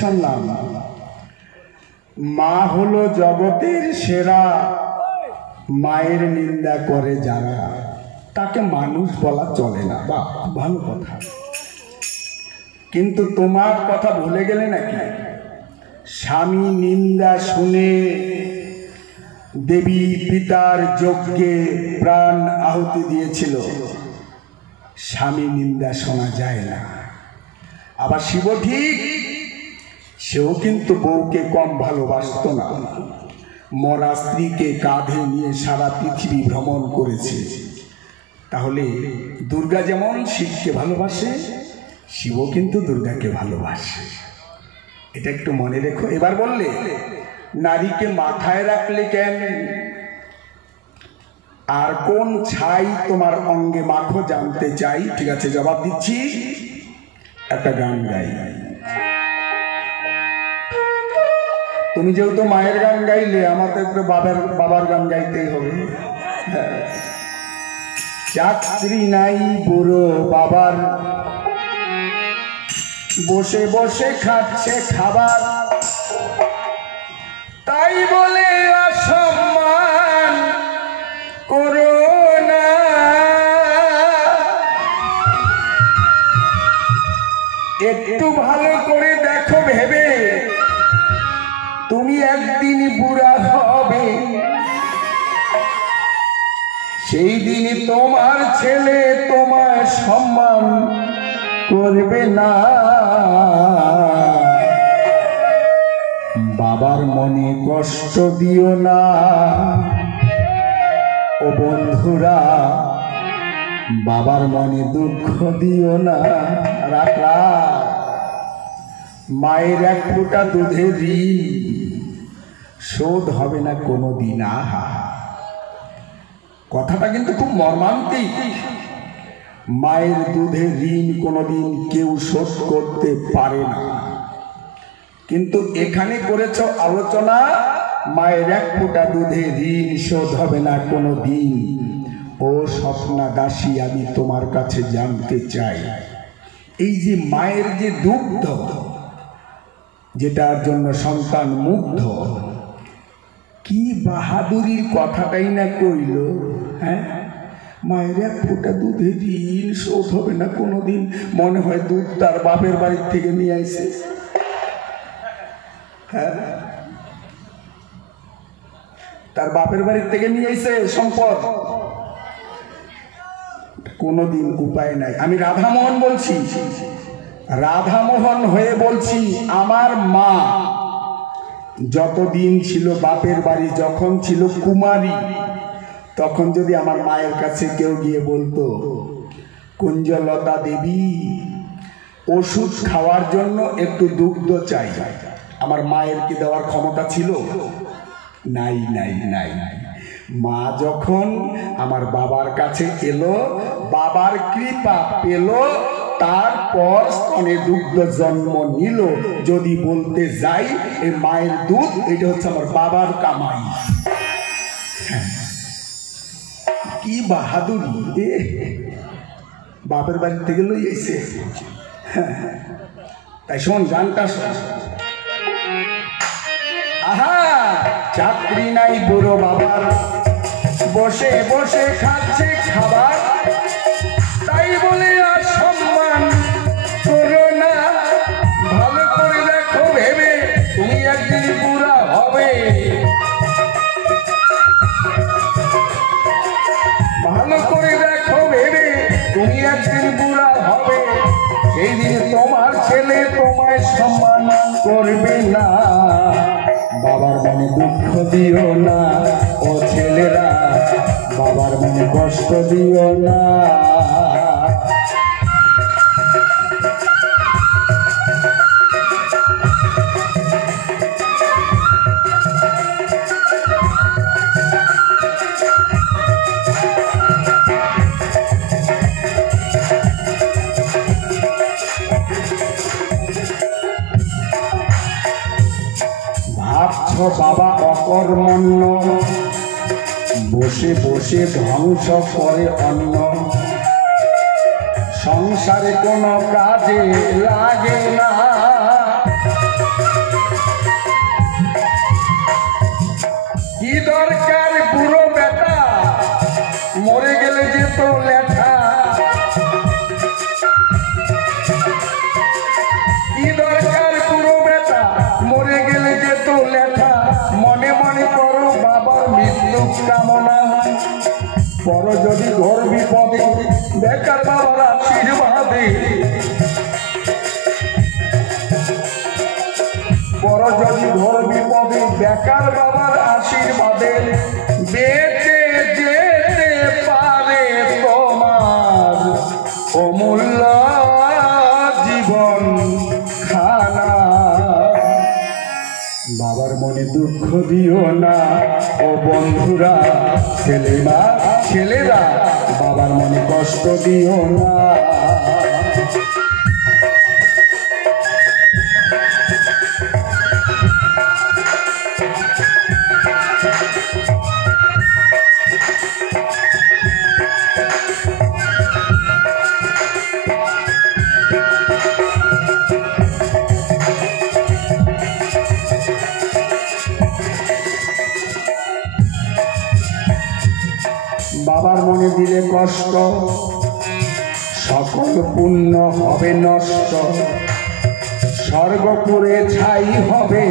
শুনলাম মা হলো জগতের সেরা, মায়ের নিন্দা করে যারা তাকে মানুষ বলা চলে না। বা ভালো কথা, কিন্তু তোমার কথা ভুলে গেলে নাকি? স্বামী নিন্দা শুনে দেবী পিতার যজ্ঞে প্রাণ আহুতি দিয়েছিল। স্বামী নিন্দা শোনা যায় না। আবার শিব ঠিক, সেও কিন্তু বউকে কম ভালোবাসত না। মরা স্ত্রীকে কাঁধে নিয়ে সারা পৃথিবী ভ্রমণ করেছে। তাহলে দুর্গা যেমন শিবকে ভালোবাসে, শিবও কিন্তু দুর্গাকে ভালোবাসে। এটা একটু মনে রেখো। এবার বললে নারীকে মাথায় রাখলে কেন, আর কোন ছাই তোমার অঙ্গে মাখো জানতে চাই। ঠিক আছে, জবাব দিচ্ছি। একটা গান গাই। তুমি যেহেতু মায়ের গান গাইলে, আমাদের তো বাবার গান গাইতেই হবে। চাকরি নাই বুড়ো বাবার, বসে বসে খাচ্ছে খাবার, তাই বলে অসম্মান করো না। একটু ভালো করে দেখো ভেবে, তুমি একদিন বুড়া হবে। সেই দিন তোমার ছেলে তোমার সম্মান করবে না। বাবার মনে কষ্ট দিও না ও বন্ধুরা, বাবার মনে দুঃখ দিও না। রাখলা মায়ের এক ফোঁটা দুধের ঋণ শোধ হবে না কোনোদিন। আহা, কথাটা কিন্তু খুব মর্মান্তিক। মায়ের দুধের ঋণ কোনোদিন কেউ শোধ করতে পারে না। কিন্তু এখানে করেছ আলোচনা, মায়ের এক ফোঁটা দুধের ঋণ শোধ হবে না কোনোদিন। ও স্বপ্না দাসী, আমি তোমার কাছে জানতে চাই, এই যে মায়ের যে দুগ্ধ, যেটার জন্য সন্তান মুগ্ধ, কি বাহাদুরির কথাটাই না কইল। হ্যাঁ, মায়ের এক ফোঁটা দুধের ঋণ শোধ হবে না কোনোদিন। মনে হয় দুধ তার বাপের বাড়ির থেকে নিয়ে আসে। হ্যাঁ, তার বাপের বাড়ির থেকে নিয়ে আসে সম্পদ। কোনোদিন উপায় নাই। আমি রাধামোহন বলছি, রাধামোহন হয়ে বলছি, আমার মা যতদিন ছিল বাপের বাড়ি, যখন ছিল কুমারী, তখন যদি আমার মায়ের কাছে কেউ গিয়ে বলতো, কুঞ্জলতা দেবী ওষুধ খাওয়ার জন্য একটু দুগ্ধ চাই, আমার মায়ের কি দেওয়ার ক্ষমতা ছিল? নাই নাই নাই। মা যখন আমার বাবার কাছে এলো, বাবার কৃপা পেল, তারপর স্তনে দুগ্ধ জন্ম নিল। যদি বলতে যাই এই মায়ের দুধ, এটা হচ্ছে আমার বাবার কামাই। কি বাহাদুরি! বাপের বাড়ি থেকে লই এসে। তাই শোন, গানটা শোন। আহা, চাকরি নাই বুড়ো বাবার, বসে বসে খাচ্ছে খাবার, তাই বলে অসম্মান করো না। ভালো করে দেখো ভেবে, তুমি একদিন বুড়া হবে। ভালো করে দেখো ভেবে, তুমি একদিন বুড়া হবে। সেই দিন তোমার ছেলে তোমায় সম্মান করবে না। বাবার মনে দুঃখ দিও না ও ছেলেরা, বাবার মনে কষ্ট দিও না। ভাবছো বাবা অকর্মণ্য, বসে বসে ধ্বংস করে অন্ন, সংসারে কোনো কাজে লাগে না। কি দরকার বুড়ো বেটা মরে গেলে যে তো লেখা, কি দরকার বুড়ো বেটা মরে গেলে যে তো লেখা, মনে মনে করো বাবার মৃত্যু কামনা, পর যদি ঘর বিপদে বেকার বাবার আশীর্বাদে, পর যদি ঘর বিপদে বেকার বাবার আশীর্বাদে বেঁচে যেতে পারে তোমার অমূল্য জীবন খানা। বাবার মনে দুঃখ দিও না ও বন্ধুরা, ছেলেরা বাবার মনে কষ্ট দিও না। বাবার মনে দিলে কষ্ট, সকল পুণ্য হবে নষ্ট, স্বর্গপুরে ছাই হবে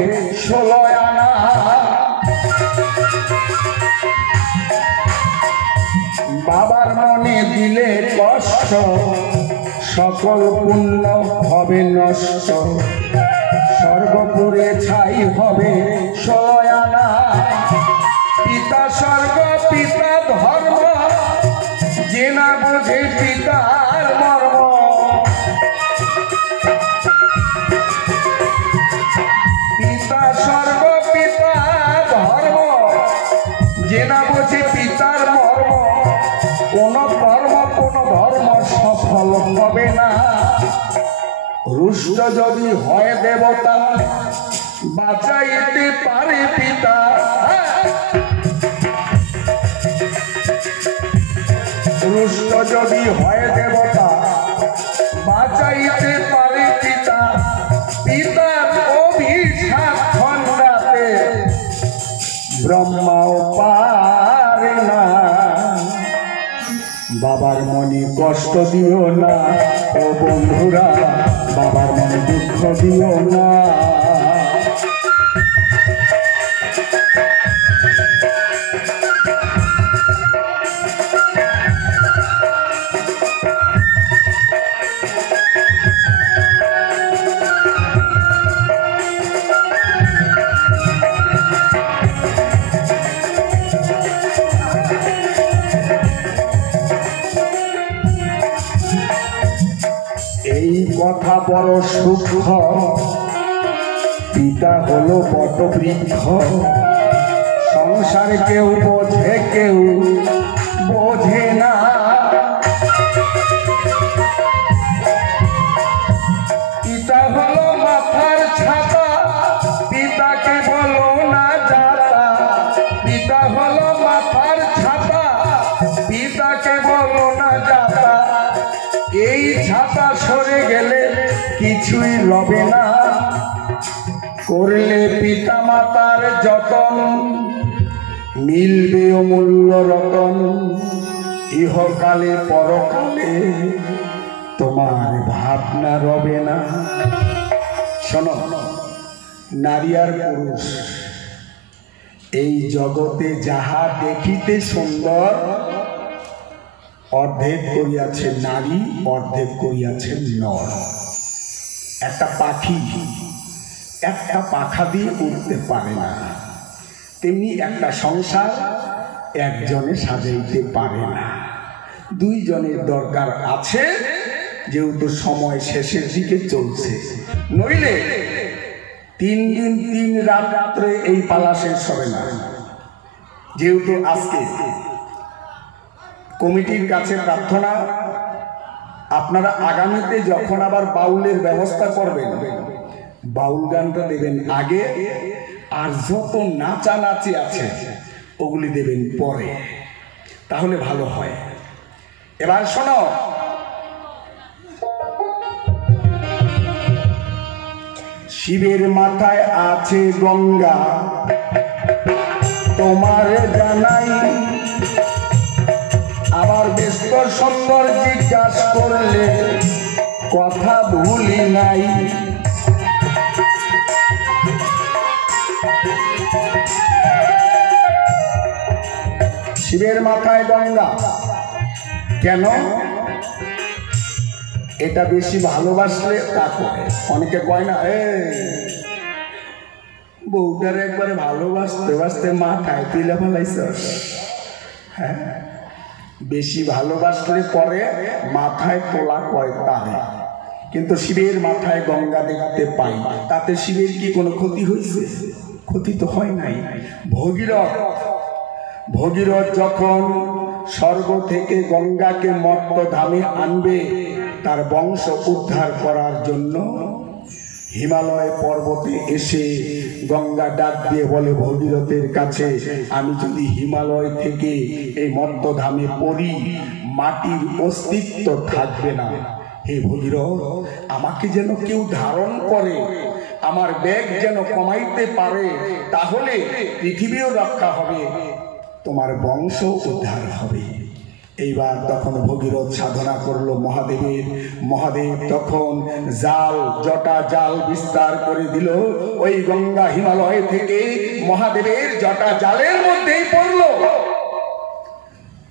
16 আনা। বাবার মনে দিলে কষ্ট, সকল পুণ্য হবে নষ্ট, স্বর্গপুরে ছাই হবে 16 আনা। পিতা স্বর্গ পিতা ধর্ম, যে না বোঝে পিতার মর্ম, পিতা স্বর্গ পিতা ধর্ম, যে না বোঝে পিতার মর্ম, কোন কর্ম কোন ধর্ম সফল হবে না। রুষ্ট যদি হয় দেবতা বাঁচাইতে পারে পিতা, রুষ্ট যদি হয় দেবতা বাঁচাইতে পারে পিতা, পিতার অভিশাপ খণ্ডাতে ব্রহ্মাও পারে না। বাবার মনে কষ্ট দিও না ও বন্ধুরা, বাবার মনে দুঃখ দিও না। এই কথা বড় সূক্ষ্ম, পিতা হলো বটবৃক্ষ, সংসার কেউ বোঝে কেউ বোঝে না। পিতা হলো মাথার ছাতা, পিতাকে বলো না যাতা, পিতা হলো মাথার ছাতা, পিতাকে বলো না যাতা। এই ছাতা সরে গেলে কিছুই রবে না, করলে পিতা মাতার যতন মিলবে অমূল্য রতন, ইহকালে পরকালে তোমার ভাবনা রবে না। শোনো, নারী আর পুরুষ এই জগতে যাহা দেখিতে সুন্দর, অর্ধেক করিয়াছে নারী, অর্ধেক করিয়াছে নর। একটা পাখি একটা পাখা দিয়ে উড়তে পারে না, তেমনি একটা সংসার একজনে সাজাইতে পারে না, দুইজনের দরকার আছে, যেহেতু সময় শেষের দিকে চলছে। নইলে 3 দিন 3 রাত্রে এই পালা শেষ হবে না। যেহেতু আজকে কমিটির কাছে প্রার্থনা, আপনারা আগামীতে যখন আবার বাউলের ব্যবস্থা করবেন, বাউল গানটা দেবেন আগে, আর যত নাচানাচি আছে ওগুলি দেবেন পরে, তাহলে ভালো হয়। এবার শোনো, শিবের মাথায় আছে গঙ্গা, তোমারে জানাই, আবার ব্যস্ত সুন্দর জিজ্ঞাসা করলে কথা ভুলি নাই। শিবের মাথায় গঙ্গা কেন? এটা বেশি ভালোবাসলে তা করে। অনেকে কয় না, বউটারে একবারে ভালোবাসতে বাসতে মাথায় তুলে ফেলাইছস। হ্যাঁ, বেশি ভালোবাসলে পরে মাথায় তোলা কয় তারে। কিন্তু শিবের মাথায় গঙ্গা দেখতে পাই, তাতে শিবের কি কোনো ক্ষতি হয়েছে? ক্ষতি তো হয় নাই। ভগীরথ যখন স্বর্গ থেকে গঙ্গাকে মর্ত ধামে আনবে তার বংশ উদ্ধার করার জন্য, হিমালয় পর্বতে এসে গঙ্গা ডাক দিয়ে বলে ভগীরথের কাছে, আমি যদি হিমালয় থেকে এই মর্তধামে পড়ি, মাটির অস্তিত্ব থাকবে না। হে ভগীরথ, আমাকে যেন কেউ ধারণ করে, আমার ব্যাগ যেন কমাইতে পারে, তাহলে পৃথিবীও রক্ষা হবে, তোমার বংশ উদ্ধার হবে। এইবার তখন ভগীরথ সাধনা করলো মহাদেবের। মহাদেব তখন জটা জাল বিস্তার করে দিল। ওই গঙ্গা হিমালয় থেকে মহাদেবের জটা জালের মধ্যেই পড়লো।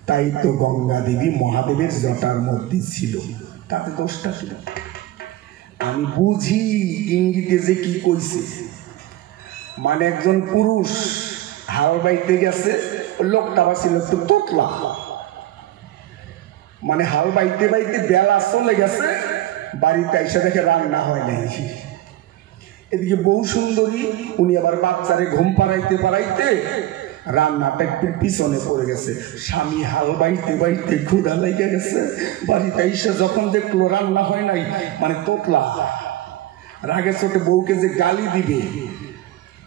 তাই তো গঙ্গা দেবী মহাদেবের জটার মধ্যে ছিল, তাতে দোষটা ছিল। আমি বুঝি ইঙ্গিতে যে কি কইছে, মানে একজন পুরুষ হাল বাইতে গেছে, লোকটা ছিল একটু তোতলা, মানে হাল বাইতে বাইতে বেলা চলে গেছে, বাড়িতে এসে দেখে রান্না হয় নাই। এদিকে বউ সুন্দরী, উনি আবার বাচ্চারে ঘুম পাড়াইতে রান্নাটা একটু পিছনে পড়ে গেছে। স্বামী হাল বাইতে বাইতে ক্ষুধা লেগে গেছে, বাড়িতে এসে যখন দেখলো রান্না হয় নাই, মানে তোতলা রাগে চোটে বউকে যে গালি দিবে,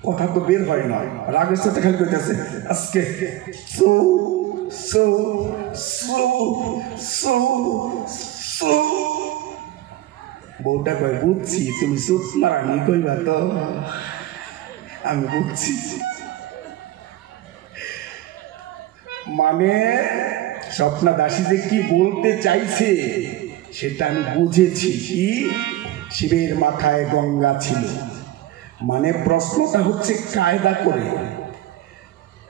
কথা তো বের হয় না, রাগের চোটে খালি করতেছে আজকে so so so so so. বউটা কয়, বুঝছি তুমি সুত মারানি কইবা তো, আমি বুঝছি। মানে স্বপ্না দাসী যে কি বলতে চাইছে সেটা আমি বুঝেছি। কি, শিবের মাথায় গঙ্গা ছিল, মানে প্রশ্নটা হচ্ছে কায়দা করে,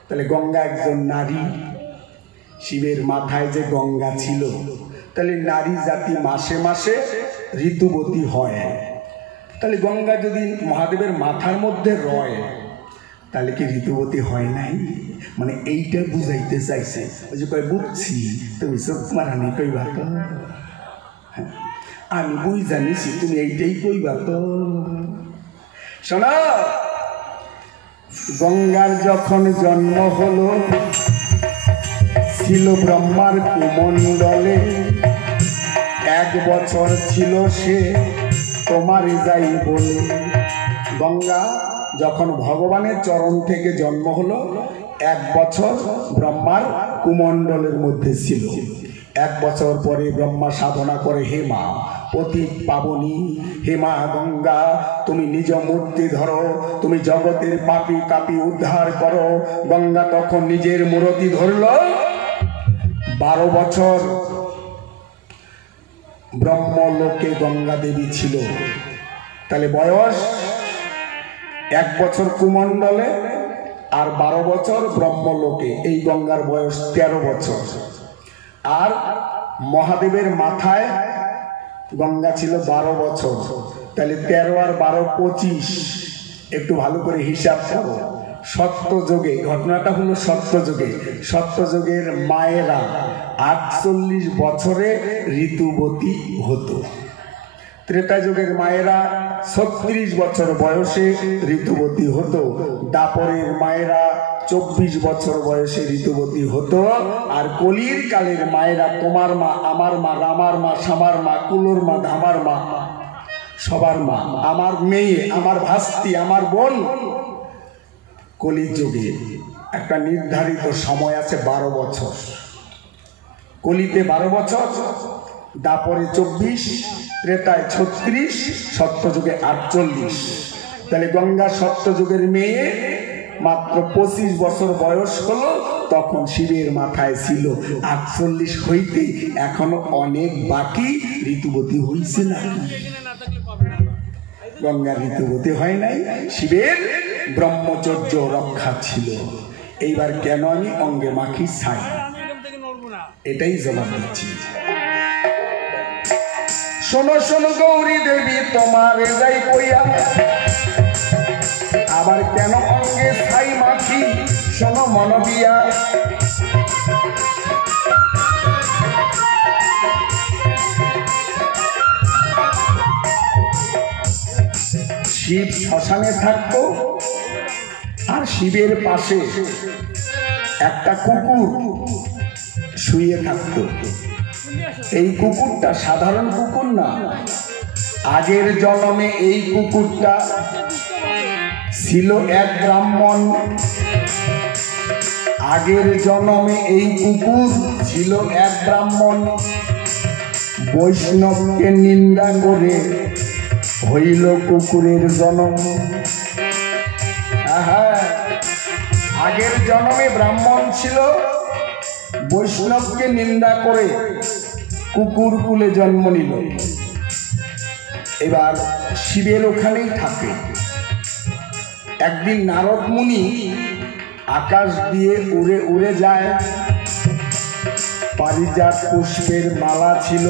তাহলে গঙ্গা একজন নারী, শিবের মাথায় যে গঙ্গা ছিল, তাহলে নারী জাতি মাসে মাসে ঋতুবতী হয়। তাহলে গঙ্গা যদি মহাদেবের মাথার মধ্যে রয়, তাহলে কি ঋতুবতী হয় নাই? মানে এইটা বুঝাইতে চাইছে। ওই যে কয়, বুঝছি তুমি চোখ মারানি কইবা তো, আমি বুঝ জানিছি তুমি এইটাই কইবা তো। শোনো, গঙ্গার যখন জন্ম হলো, ছিল ব্রহ্মার কুমণ্ডলে, 1 বছর ছিল সে তোমারে যাই বলে। গঙ্গা যখন ভগবানের চরণ থেকে জন্ম হলো, 1 বছর ব্রহ্মার কুমণ্ডলের মধ্যে ছিল। 1 বছর পরে ব্রহ্মা সাধনা করে, হে মা পতিত পাবনী, হে মা গঙ্গা, তুমি নিজ মূর্তি ধরো, তুমি জগতের পাপী তাপী উদ্ধার করো। গঙ্গা তখন নিজের মূর্তি ধরল। 12 বছর ব্রহ্মলোকে গঙ্গা দেবী ছিল, তাহলে বয়স 1 বছর কুমণ্ডলে আর 12 বছর ব্রহ্মলোকে। এই গঙ্গার বয়স 13 বছর। আর মহাদেবের মাথায় গঙ্গা ছিল 12 বছর, তাহলে 13 আর 12 25। একটু ভালো করে হিসাব করো। সত্যযুগে, ঘটনাটা হলো সত্যযুগে, সত্যযুগের মায়েরা 48 বছরে ঋতুবতী হতো। ত্রেতা যুগের মায়েরা 36 বছর বয়সে ঋতুবতী হতো। দাপরের মায়েরা 24 বছর বয়সে ঋতুবতী হতো। আর কলির কালের মায়েরা, তোমার মা, আমার মা, রামার মা, শ্যামার মা, কুলোর মা, ধামার মা, সবার মা, আমার মেয়ে, আমার ভাস্তি, আমার বোন, কলিযুগে একটা নির্ধারিত সময় আছে 12 বছর। কলিতে 12 বছর, দাপরে 24, ত্রেতায় 36, সত্যযুগে 48। তাহলে গঙ্গা সত্যযুগের মেয়ে, মাত্র 25 বছর বয়স হলো, তখন শিবের মাথায় ছিল 48 হইতে এখনো অনেক বাকি। ঋতুবতী হইছে না, গঙ্গা ঋতুবতী হয় নাই, শিবের ব্রহ্মচর্য রক্ষা ছিল। এইবার কেন আমি অঙ্গে মাখি ছাই, এটাই জবাব দিচ্ছি। শোনো শোনো গৌরী দেবী তোমার যাই কইয়া, আবার কেন অঙ্গে ছাই মাখি শোনো মন দিয়া। শিব শ্মশানে থাকতো, আর শিবের পাশে একটা কুকুর শুয়ে থাকতো। এই কুকুরটা সাধারণ কুকুর না, আগের জন্মে এই কুকুরটা ছিল এক ব্রাহ্মণ। আগের জন্মে এই কুকুর ছিল এক ব্রাহ্মণ, বৈষ্ণবকে নিন্দা করে হইল কুকুরের জন্ম। আগের জন্মে ব্রাহ্মণ ছিল, বৈষ্ণবকে নিন্দা করে কুকুর কুলে জন্ম নিল। এবার শিবের ওখানেই থাকে। একদিন নারদ মুনি আকাশ দিয়ে উড়ে উড়ে যায়, পারিজাত পুষ্পের মালা ছিল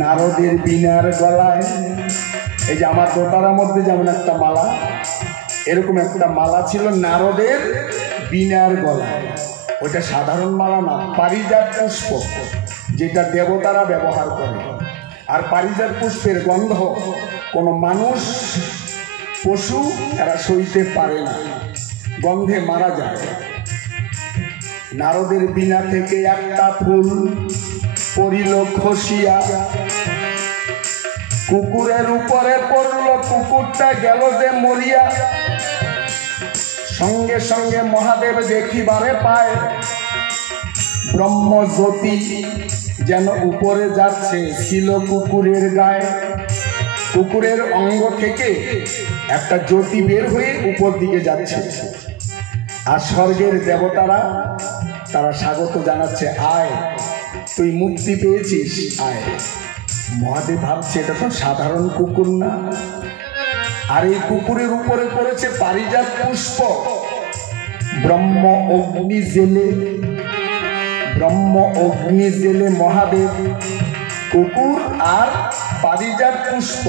নারদের বীণার গলায়। এই যে আমার দোতারার মধ্যে যেমন একটা মালা, এরকম একটা মালা ছিল নারদের বীণার গলায়। ওইটা সাধারণ মালা না, পারিজাত পুষ্প, যেটা দেবতারা ব্যবহার করে। আর পারিজাত পুষ্পের গন্ধ কোনো মানুষ পশু এরা সইতে পারে না, গন্ধে মারা যায়। নারদের বীণা থেকে একটা ফুল পড়িল খসিয়া, কুকুরের উপরে পড়ল, কুকুরটা গেল যে মরিয়া। সঙ্গে সঙ্গে মহাদেব দেখিবারে পায় ব্রহ্মজ্যোতি যেন উপরে যাচ্ছে, ছিল কুকুরের গায়ে। কুকুরের অঙ্গ থেকে একটা জ্যোতি বের হয়ে উপর দিকে যাচ্ছে। আর স্বর্গের দেবতারা তারা স্বাগত জানাচ্ছে, আয় তুই মুক্তি পেয়েছিস, আয়। মহাদেব ভাবছে এটা তো সাধারণ কুকুর না, আর এই কুকুরের উপরে পড়েছে পারিজাত পুষ্প। ব্রহ্ম অগ্নি জেলে, ব্রহ্ম অগ্নি জেলে মহাদেব কুকুর আর পারিজাত পুষ্প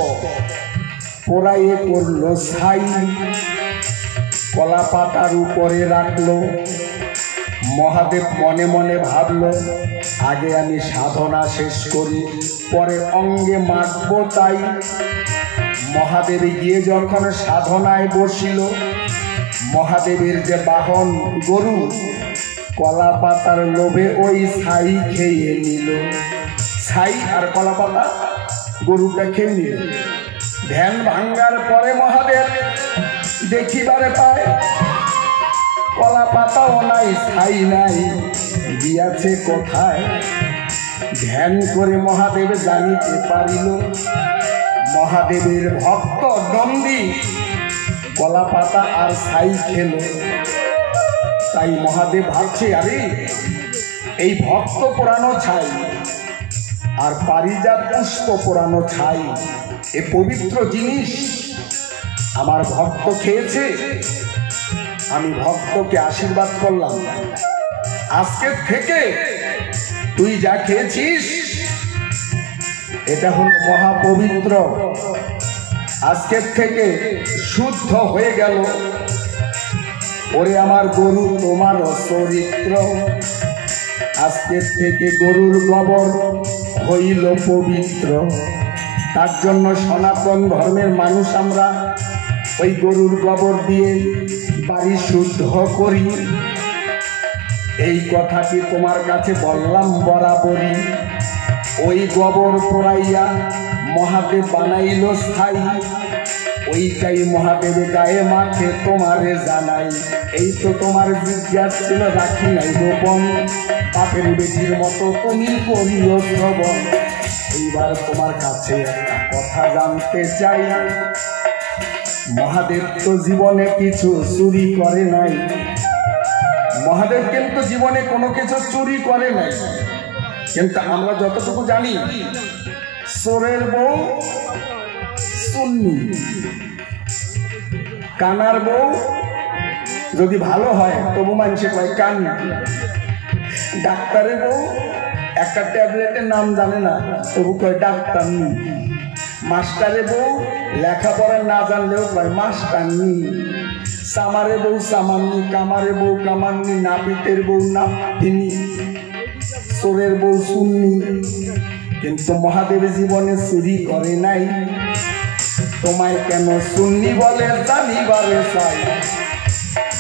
পোড়াইয়ে করলো ছাই, কলা পাতার উপরে রাখলো। মহাদেব মনে মনে ভাবলো, আগে আমি সাধনা শেষ করি, পরে অঙ্গে মাখবো তাই। মহাদেব গিয়ে যখন সাধনায় বসিল, মহাদেবের যে বাহন গরু, কলা পাতার লোভে ওই ছাই খেয়ে নিল। ছাই আর কলা পাতা গরুটা খেয়ে নিল। ধ্যান ভাঙ্গার পরে মহাদেব দেখিবারে পায় কলা পাতাও নাই, ছাই নাই, গিয়াছে কোথায়। ধ্যান করে মহাদেব জানিতে পারিল, মহাদেবের ভক্ত নন্দী কলা পাতা আর ছাই খেল। তাই মহাদেব ভাবছে, আরে এই ভক্ত পোড়ানো ছাই আর পারিজাত পুষ্প পোড়ানো ছাই, এ পবিত্র জিনিস আমার ভক্ত খেয়েছে। আমি ভক্তকে আশীর্বাদ করলাম, আজকের থেকে তুই যা খেয়েছিস এটা হল মহাপবিত্র, আজকের থেকে শুদ্ধ হয়ে গেল। ওরে আমার গরু তোমার চরিত্র, আজকের থেকে গরুর গোবর হইল পবিত্র। তার জন্য সনাতন ধর্মের মানুষ আমরা ওই গরুর গোবর দিয়ে বাড়ি শুদ্ধ করি। এই কথাটি তোমার কাছে বললাম বরাবরই। ওই গোবর পোড়াইয়া মহাদেব বানাইল স্থায়ী, ওইটাই মহাদেব গায়ে মাঠে তোমারে জানাই। এই তো তোমার জিজ্ঞাসা ছিল, রাখি নাই গোপন, বাপের বেটির মতো তুমি করিও শ্রবণ। এইবার তোমার কাছে একটা কথা জানতে চাই, মহাদেব তো জীবনে কিছু চুরি করে নাই, মহাদেব কিন্তু জীবনে কোনো কিছু চুরি করে নাই। কিন্তু আমরা যতটুকু জানি, চোরের বউ সুন্নি, কানার বউ যদি ভালো হয় তবু মানুষে কয় কান। ডাক্তারের বউ একটা ট্যাবলেটের নাম জানে না তবু কয় ডাক্তার নি। মাস্টারের বউ লেখাপড়া না জানলেও কয় মাস্টার নি। সামারে বউ সামান্নি, কামারে বউ কামান্নি, নাপিতের বউ নাপিনি, চোরের বউ সুন্নি। কিন্তু মহাদেব জীবনে চুরি করে নাই। তোমায় কেন সুন্নি বলে জানিবারে চাই।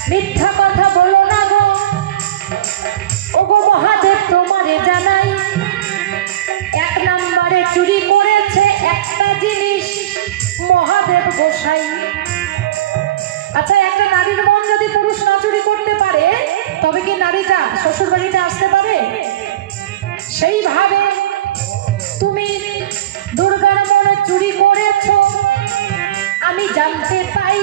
মিথ্যা কথা বলো না গো, ওগো মহাদেব তোমারে জানাই, এক নম্বরে চুরি করেছে একটা জিনিস মহাদেব গোসাই। আচ্ছা, একটা নারীর মন যদি পুরুষ না চুরি করতে পারে তবে কি নারীটা শ্বশুর বাড়িতে আসতে পারে? সেইভাবে তুমি দুর্গার মনে চুরি করেছো আমি জানতে পাই।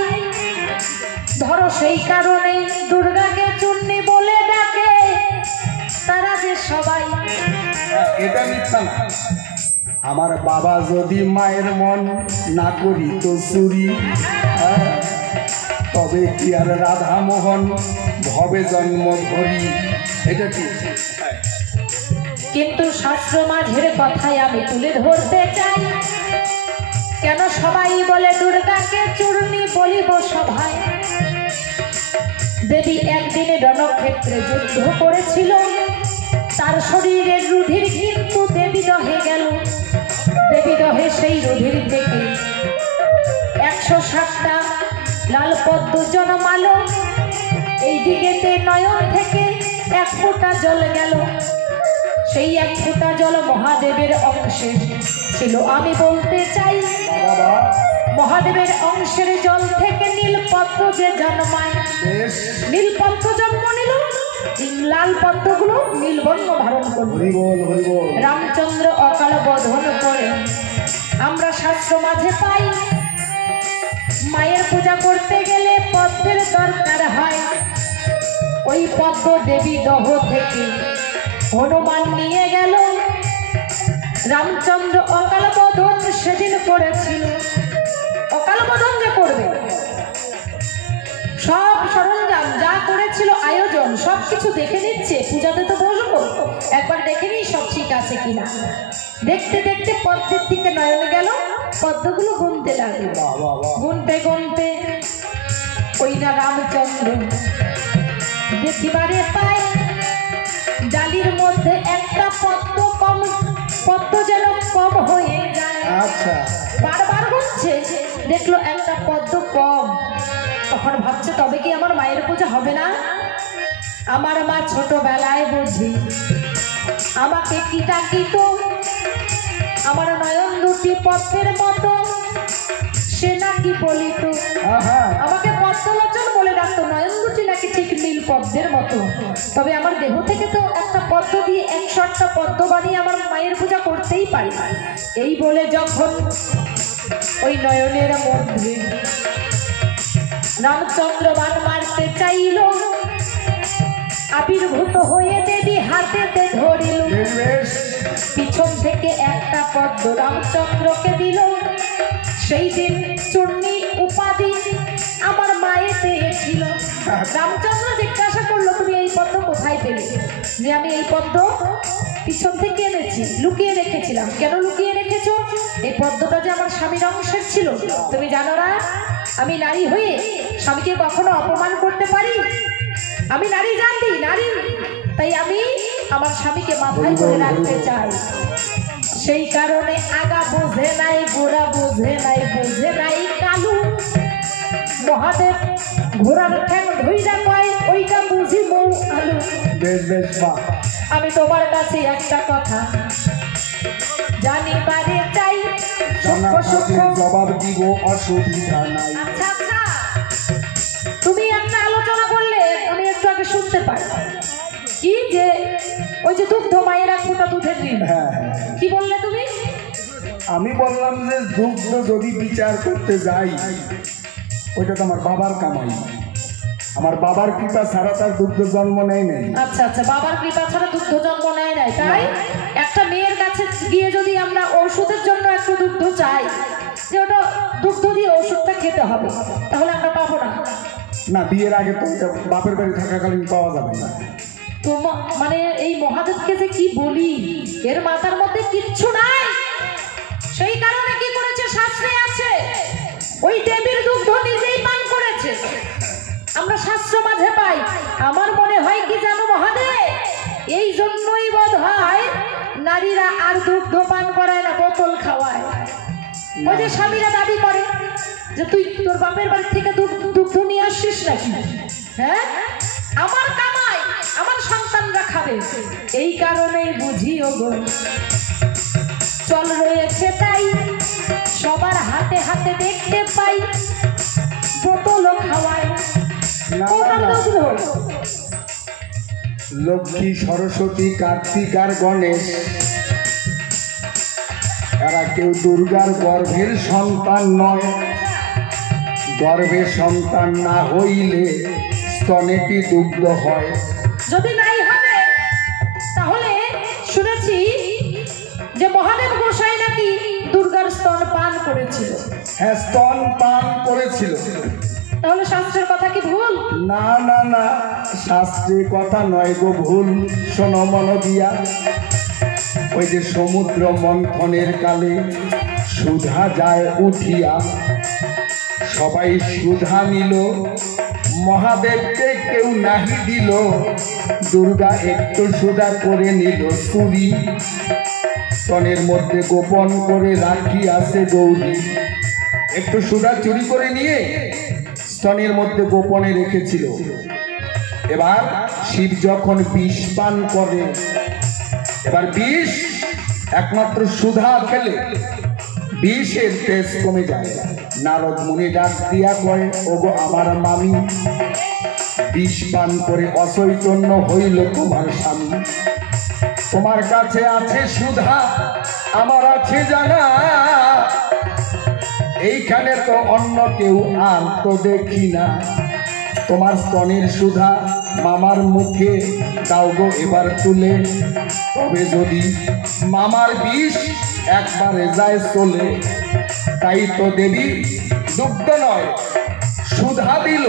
ধরো সেই কারণে দুর্গাকে চুন্নি বলে ডাকে তারা যে সবাই। এটা মিথ্যা না। আমার বাবা যদি মায়ের মন না করি তো চুরি, তবে কি আর রাধা মোহন ভবে জন্ম ধরি? এটা ঠিক। কিন্তু শাস্ত্র মাঝের কথাই আমি তুলে ধরতে চাই। কেন সবাই বলে দুর্গাকে চূর্ণী বলিব সভায়? দেবী একদিনে রণক্ষেত্রে যুদ্ধ করেছিল, তার শরীরের রুধির কিন্তু দেবী দহে গেল। দেবী দহে সেই রুধির থেকে 107টা লাল পদ্ম জন্মালো। এই দিকেতে নয়ন থেকে 1 ফোঁটা জল গেল। সেই 1 ফোঁটা জল মহাদেবের অংশে ছিল। আমি বলতে চাই মহাদেবের অংশের জল থেকে নীল পদ্ম যে জন্মায়, নীল পদ্ম জন্ম নিল, লাল পদ্মগুলো নীল বর্ণ ধারণ করল। রামচন্দ্র অকাল বোধন করে আমরা শাস্ত্র মাঝে পাই, মায়ের পূজা করতে গেলে পদ্মের দরকার হয়। ওই পদ্ম দেবী দহ থেকে হনুমান নিয়ে গেল। রামচন্দ্র অকাল বোধন সেদিন করেছিল। অকাল বোধন যে করবে, সব সরঞ্জাম যা করেছিল আয়োজন সবকিছু দেখে নিচ্ছে। পূজাতে তো বসবো, একবার দেখে নিই সব ঠিক আছে কিনা। দেখতে দেখতে পদ্মের দিকে নয়ন গেল, পদ্মগুলো গুনতে লাগলো। গুনতে গুনতে ওই না রামচন্দ্র দেখিবারে পায় ডালির মধ্যে একটা পদ্ম কম, পদ্ম যেন কম হয়ে যায়। আচ্ছা, বারবার গুনছে, দেখলো একটা পদ্ম কম। তখন ভাবছে তবে কি আমার মায়ের পূজা হবে না? আমার মা ছোটবেলায় বুঝি আমাকে কি ডাকিত, আমার নয়ন দুটি পদ্মের মতো সে নাকি বলিত। আমাকে পদ্মলোচন বলে ডাকতো, নয়ন দুটি নাকি ঠিক নীল পদ্মের মতো। তবে আমার দেহ থেকে তো একটা পদ্ম দিয়ে 108টা পদ্ম বানিয়ে আমার মায়ের পূজা করতেই পারি। এই বলে যখন ওই নয়নের মধ্যে রামচন্দ্র বাণ মারতে চাইল, আবির্ভূত হয়ে দেবী হাতেতে ধরিল। পিছন থেকে একটা পদ্ম রামচন্দ্রকে দিল। সেই দিন চূর্ণী উপাধি আমার মায়ে পেয়েছিল। রামচন্দ্র জিজ্ঞাসা করলো তুমি এই পদ্ম কোথায় পেলে? যে আমি এই পদ্ম পিছন থেকে এনেছি, লুকিয়ে রেখেছিলাম। কেন লুকিয়ে রেখেছো? এই পদ্মটা যে আমার স্বামীর অংশের ছিল। তুমি জানো না আমি নারী হয়ে স্বামীকে কখনো অপমান করতে পারি? আমি নারী জাতি, নারী, তাই আমি আমার স্বামীকে মাথায় করে রাখতে চাই। সেই কারণে আগা বোঝে নাই, গোড়া বোঝে নাই, বোঝে নাই কালু। মহাদেব ঘোড়ার ঠ্যাং ধইরা কয় ওইটা বুঝি মৌ আলু। আমি তোমার কাছে একটা কথা জানিবারে চাই, জবাব দিব, অসুবিধা নাই। আচ্ছা আচ্ছা, তুমি একটা আলোচনা করলে আমি একটু আগে শুনতে পারি। কি যে ওই যে দুগ্ধ মায়ের 1 ফোঁটা দুধের ঋণ, কি বললে তুমি? আমি বললাম যে দুগ্ধ যদি বিচার করতে যাই ওইটা তো আমার বাবার কামাই। আমার বাবার কৃপা ছাড়া তার দুগ্ধ জন্ম নেয় নাই। আচ্ছা আচ্ছা, বাবার কৃপা ছাড়া দুগ্ধ জন্ম নেয় নাই, তাই? একটা মেয়ের কাছে গিয়ে যদি আমরা ওষুধের জন্য একটু দুগ্ধ চাই, যে ওটা দুগ্ধ দিয়ে ওষুধটা খেতে হবে, তাহলে আমরা পাবো না? না, বিয়ের আগে তো বাপের বাড়ি থাকাকালীন পাওয়া যাবে না। তো মানে এই মহাদেবকে যে কি বলি, এর মাথার মধ্যে কিচ্ছু নাই। সেই কারণে কি করেছে, শাস্ত্রে আছে ওই দেবীর দুগ্ধ নিজেই পান করেছে, আমরা শাস্ত্র মাঝে পাই। আমার মনে হয় কি জানো মহাদেব, এই জন্যই বোধ হয় নারীরা আর দুগ্ধ পান করায় না, বোতল খাওয়ায়। ওই যে স্বামীরা দাবি করে যে তুই তোর বাপের বাড়ি থেকে দুগ্ধ নিয়ে আসছিস নাকি, হ্যাঁ আমার কামাই আমার সন্তানরা খাবে, এই কারণেই বুঝি ওগো চল রয়েছে তাই সবার হাতে হাতে দেখতে পাই বোতলও খাওয়ায়। লক্ষ্মী, সরস্বতী, কার্তিক আর গণেশ এরা কেউ দুর্গার গর্ভের সন্তান নয়। গর্ভের সন্তান না হইলে স্তনে কি দুগ্ধ হয়? যদি নাই হবে তাহলে শুনেছি যে মহাদেব গোসাই নাকি দুর্গার স্তন পান করেছিল। হ্যাঁ, স্তন পান করেছিল। তাহলে শাস্ত্রের কথা কি ভুল? না না না, শাস্ত্রের কথা নয় গো ভুল। শোনো মন দিয়া, ওই যে সমুদ্র মন্থনের কালে সুধা যায় উঠিয়া, সবাই সুধা নিল, মহাদেবকে কেউ নাহি দিল। দুর্গা একটু সুধা করে নিল চুরি, স্তনের মধ্যে গোপন করে রাখিয়াছে গৌরী। একটু সুধা চুরি করে নিয়ে স্তনের মধ্যে গোপনে রেখেছিল। এবার শিব যখন বিষ পান করে, এবার বিষ একমাত্র সুধা খেলে বিষের তেজ কমে যায়। নারদ মুনি ডাক দিয়া কয়, ওগো আমার মামি, বিষ পান করে অচৈতন্য হইল তোমার স্বামী। তোমার কাছে আছে সুধা, আমার আছে জানা, এইখানে তো অন্য কেউ আর তো দেখি না। তোমার স্তনের সুধা মামার মুখে দাও গো এবার তুলে, তবে যদি মামার বিষ একবারে যায় চলে। তাই তো দেবী দুগ্ধ নয় সুধা দিল,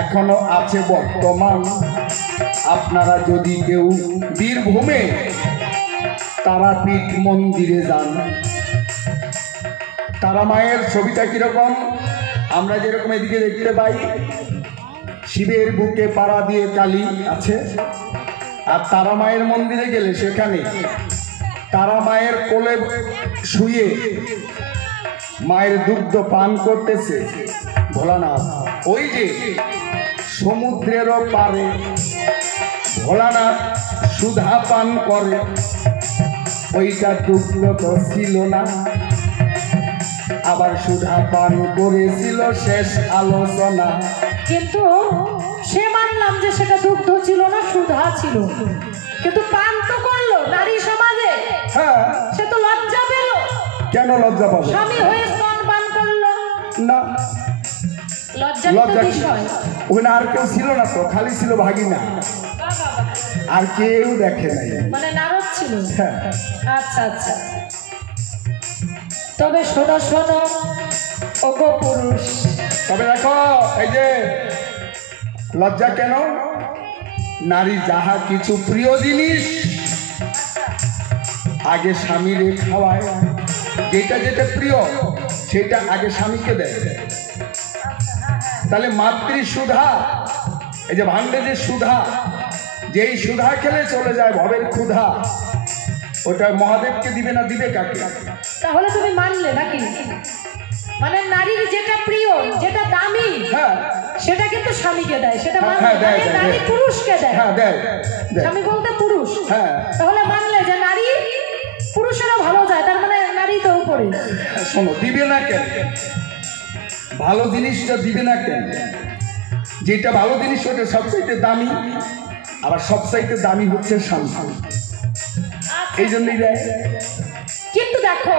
এখনো আছে বর্তমান। আপনারা যদি কেউ বীরভূমে তারাপীঠ মন্দিরে যান, তারা মায়ের ছবিটা কিরকম আমরা যেরকম এদিকে দেখতে পাই, শিবের বুকে পাড়া দিয়ে কালী আছে। আর তারা মায়ের মন্দিরে গেলে সেখানে তারা মায়ের কোলে শুয়ে মায়ের দুগ্ধ পান করতেছে ভোলানাথ। ওই যে সমুদ্রেরও পারে ভোলানাথ সুধা পান করে, ওইটা দুগ্ধ তো ছিল না। আবার সুধা পান করেছিল শেষ আলোচনা। কিন্তু সে মানলাম যে সেটা দুগ্ধ ছিল না, সুধা ছিল, কিন্তু পান তো করলো নারী সমাজে। হ্যাঁ, সে তো লজ্জা পেল। কেন লজ্জা পাবে? স্বামী হয়ে স্তন পান করলো না, লজ্জা বিষয়। ওখানে আর কেউ ছিল না তো, খালি ছিল ভাগিনা, আর কেউ দেখে নাই। মানে নারদ ছিল। হ্যাঁ। আচ্ছা আচ্ছা, তবে শোনো শোনো ওগো পুরুষ, তবে দেখো এই যে লজ্জা কেন? নারী যাহা কিছু প্রিয় জিনিস আগে স্বামীরে খাওয়ায়, যেটা যেটা প্রিয় সেটা আগে স্বামীকে দেয়। তাহলে মাতৃ সুধা, এই যে ভান্ডে যে সুধা, যেই সুধা খেলে চলে যায় ভবের ক্ষুধা, ওটা মহাদেবকে দিবে না, দিবে কাকে? তাহলে তুমি মানলে নাকি? মানে নারীর যেটা প্রিয়, যেটা দামি, হ্যাঁ, সেটা কিন্তু স্বামীকে দেয়, সেটা মানলে। হ্যাঁ, দেয়, মানে দেয়, নারী দেয়। পুরুষকে দেয়। হ্যাঁ, দেয়, দেয়। স্বামী বলতে পুরুষ। হ্যাঁ। তাহলে মানলে যে নারী পুরুষেরও ভালো যায়, তার মানে নারী তো উপরে। শোনো, দিবে না কেন? ভালো জিনিসটা দিবে না কেন? যেটা ভালো জিনিস ওটা সবচাইতে দামি, আবার সবচাইতে দামি হচ্ছে স্বামী, এই জন্যই দেয়। কিন্তু দেখো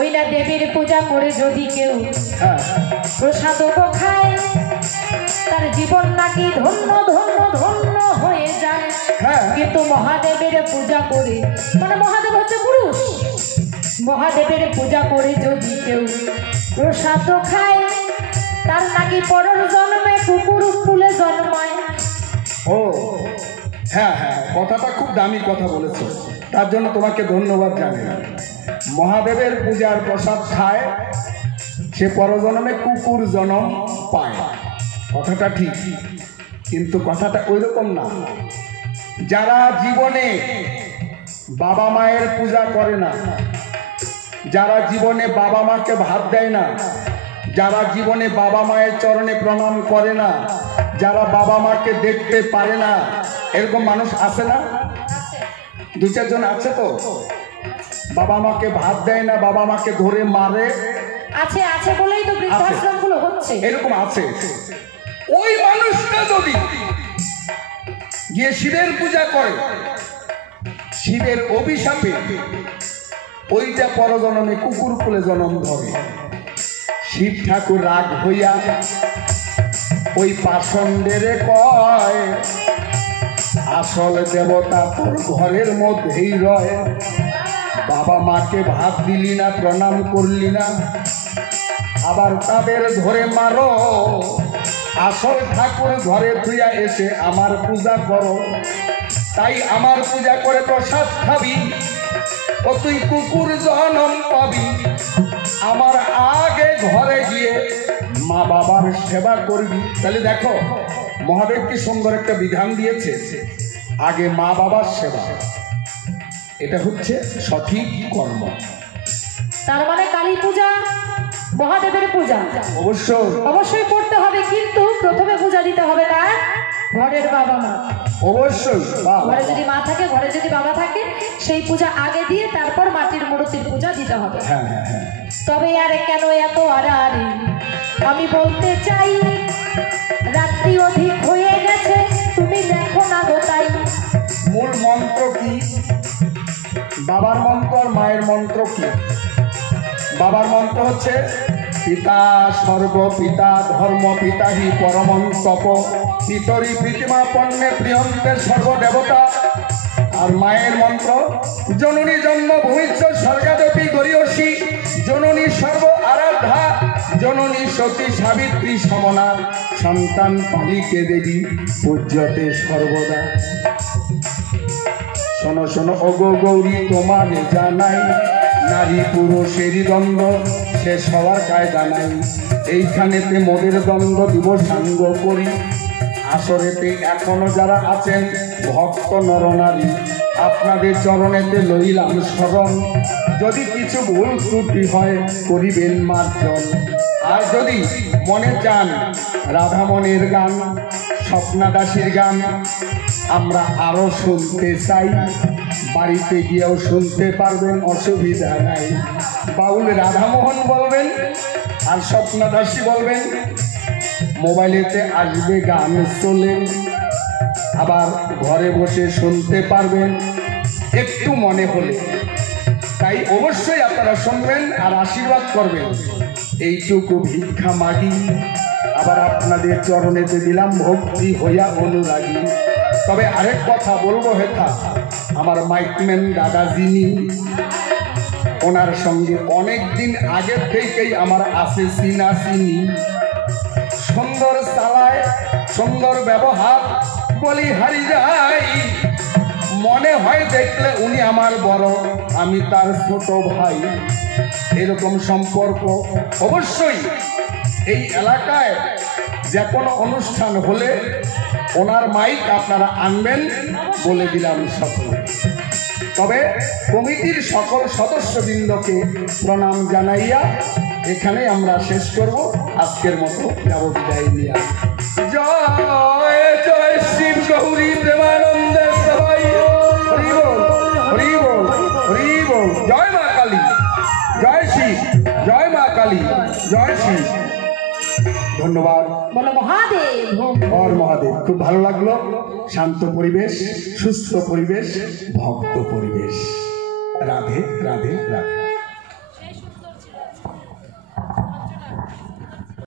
ওই না দেবীর পূজা করে যদি কেউ হ্যাঁ প্রসাদও খায় তার জীবন নাকি ধন্য ধন্য ধন্য হয়ে যায়। হ্যাঁ কিন্তু মহাদেবের পূজা করে, মানে মহাদেব হচ্ছে পুরুষ, মহাদেবের পূজা করে যদি কেউ প্রসাদ খায় তার নাকি পরের জন্মে কুকুর কুলে জন্মায়। ও হ্যাঁ হ্যাঁ, কথাটা খুব দামি কথা বলেছো, তার জন্য তোমাকে ধন্যবাদ জানাই। মহাদেবের পূজার প্রসাদ খায় সে পরজন্মে কুকুর জন্ম পায়, কথাটা ঠিক, কিন্তু কথাটা ওই রকম না। যারা জীবনে বাবা মায়ের পূজা করে না, যারা জীবনে বাবা মাকে ভাত দেয় না, যারা জীবনে বাবা মায়ের চরণে প্রণাম করে না, যারা বাবা মাকে দেখতে পারে না, এরকম মানুষ আছে না? দু চারজন আছে তো। বাবা মাকে ভাত দেয় না, বাবা মাকে ধরে মারে, আছে আছে বলেই তো বৃদ্ধাশ্রমগুলো হচ্ছে। এরকম আছে। ওই মানুষটা যদি গিয়ে শিবের পূজা করে, শিবের অভিশাপে ওইটা পরজন্মে কুকুর কুলে জন্ম ধরে। শিব ঠাকুর রাগ হইয়া ওই পাষণ্ডেরে কয়, আসল দেবতা তোর ঘরের মধ্যেই রয়, বাবা মাকে ভাত দিলি না, প্রণাম করলি না, আবার তাদের ধরে মারো, আসল ঠাকুর ঘরে থুইয়া এসে আমার পূজা করো। তাই আমার পূজা করে প্রসাদ খাবি, ও তুই কুকুর জন্ম পাবি। আমার আগে ঘরে গিয়ে মা বাবার সেবা করবি। তাহলে দেখো মহাদেব কি সুন্দর একটা বিধান দিয়েছে, আগে মা বাবার সেবা, এটা হচ্ছে সঠিক কর্ম। তার মানে কালী পূজা মহাদেবের পূজা অবশ্যই অবশ্যই করতে হবে, কিন্তু প্রথমে পূজা দিতে হবে তার ঘরের বাবা মা। অবশ্যই ঘরে যদি মা থাকে, ঘরে যদি বাবা থাকে, সেই পূজা আগে দিয়ে তারপর মাটির মূর্তির পূজা দিতে হবে। হ্যাঁ হ্যাঁ হ্যাঁ। তবে আর কেন এত আড়াআড়ি, আমি বলতে চাই রাত্রি অধিক হয়ে গেছে, তুমি দেখো না গো তাই। মূল মন্ত্র কি? বাবার মন্ত্র আর মায়ের মন্ত্র কি? বাবার মন্ত্র হচ্ছে পিতা সর্বপিতা ধর্ম পিতা হি পরমং তপ পিতরি প্রীতিমা পণ্যে প্রিয়ন্তে সর্বদেবতা। আর মায়ের মন্ত্র জননী জন্মভূমিচ্ছ স্বর্গাদেবী গরিয়সী জননী সর্ব আরাধ্যা জননী সতী সাবিত্রী সমনা সন্তান পালিকে দেবী পূজ্যতে সর্বদা। শোনো শোনো ওগো গৌরী তোমারে জানাই, নারী পুরুষেরই দ্বন্দ্ব শেষ হওয়ার কায়দা নাই। এইখানেতে মোদের দ্বন্দ্ব দিব সাঙ্গ করি, আসরেতে এখনো যারা আছেন ভক্ত নরনারী, আপনাদের চরণেতে লইলাম শরণ। যদি কিছু ভুল ত্রুটি হয় করিবেন মার্জন। আর যদি মনে চান রাধামণির গান, স্বপ্না দাসীর গান আমরা আরো শুনতে চাই, বাড়িতে গিয়েও শুনতে পারবেন, অসুবিধা নাই। বাউল রাধামোহন বলবেন আর স্বপ্না দাসী বলবেন, মোবাইলেতে আসবে গান চলে, আবার ঘরে বসে শুনতে পারবেন একটু মনে হলে। তাই অবশ্যই আপনারা শুনবেন আর আশীর্বাদ করবেন। এইটুকু ভিক্ষা মাগি, আবার আপনাদের চরণেতে দিলাম ভক্তি হইয়া অনুরাগী। তবে আরেক কথা বলবো, হেথা আমার মাইকম্যান দাদা যিনি, ওনার সঙ্গে অনেক দিন আগের থেকেই আমার আছে চিনা চিনি। সুন্দর চালায়, সুন্দর ব্যবহার, বলি হারি যাই, মনে হয় দেখলে উনি আমার বড়, আমি তার ছোট ভাই, এরকম সম্পর্ক। অবশ্যই এই এলাকায় যে কোনো অনুষ্ঠান হলে ওনার মাইক আপনারা আনবেন বলে দিলাম সকল। তবে কমিটির সকল সদস্যবৃন্দকে প্রণাম জানাইয়া এখানে আমরা শেষ করব, আজকের মতো যাব বিদায় নিয়া। জয় জয় শিব গৌরী প্রেমানন্দে সবাই হরি বল হরি বল হরি বল। জয় মা কালী, জয় শিব, জয় মা কালী, জয় শিব। ধন্যবাদ। বলো মহাদেব। হর মহাদেব। খুব ভালো লাগলো, শান্ত পরিবেশ, সুস্থ পরিবেশ, ভক্ত পরিবেশ। রাধে রাধে রাধে।